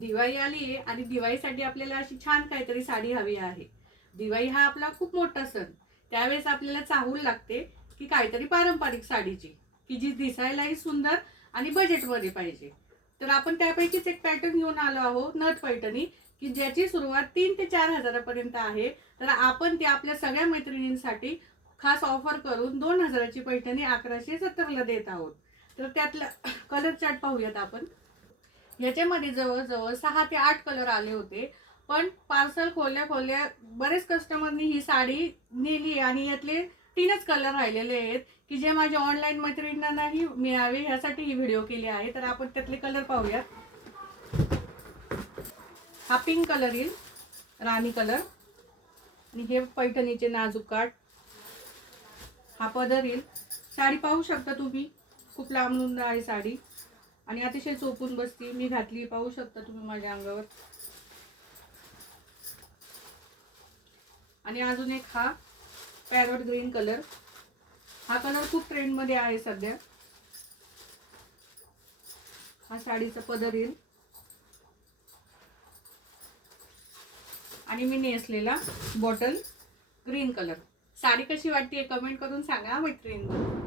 दिवाळी आली आहे आणि दिवाळीसाठी आपल्याला अशी छान काहीतरी साडी हवी आहे. दिवाळी हा आपला खूप मोठा सण. त्यावेळेस आपल्याला चाहूल लागते की काहीतरी पारंपरिक साडीची, की जी दिसायलाही सुंदर आणि बजेटमध्ये पाहिजे. तर आपण त्यापैकीच एक पॅटर्न घेऊन आलो आहोत, नथ पैठणी, की ज्याची सुरुवात 3 ते 4 हजारापर्यंत आहे. तर आपण ती आपल्या सगळ्या मैत्रिणींसाठी खास ऑफर करून 2 हजाराची पैठणी 1170ला देत आहोत. तर त्यातला कलर चार्ट पाहूयात आपण. याच्यामध्ये जवळजवळ 6 ते 8 कलर आले होते. पण पार्सल खोलल्या खोलल्या बरेच कस्टमरनी ही साडी नेली आणि यातले 3च कलर राहिलेले आहेत, की जे माझ्या ऑनलाईन मैत्रिणींनाही मिळावे यासाठी ही व्हिडिओ केली आहे. तर आपण त्यातले कलर पाहूया. हा पिंक कलर येईल, राणी कलर, आणि हे पैठणीचे नाजूक काठ. हा पदर येईल. साडी पाहू शकता तुम्ही, खूप लांबून आहे साडी आणि अतिशय चोपून बसती. मी घातली, पाहू शकता तुम्ही माझ्या अंगावर. आणि अजून एक हा पॅरोट ग्रीन कलर. हा कलर खूप ट्रेंड मध्ये आहे सध्या. हा साडीचा पदर येईल आणि मी नेसलेला बॉटल ग्रीन कलर. साडी कशी वाटते कमेंट करून सांगा मैत्रिणींना.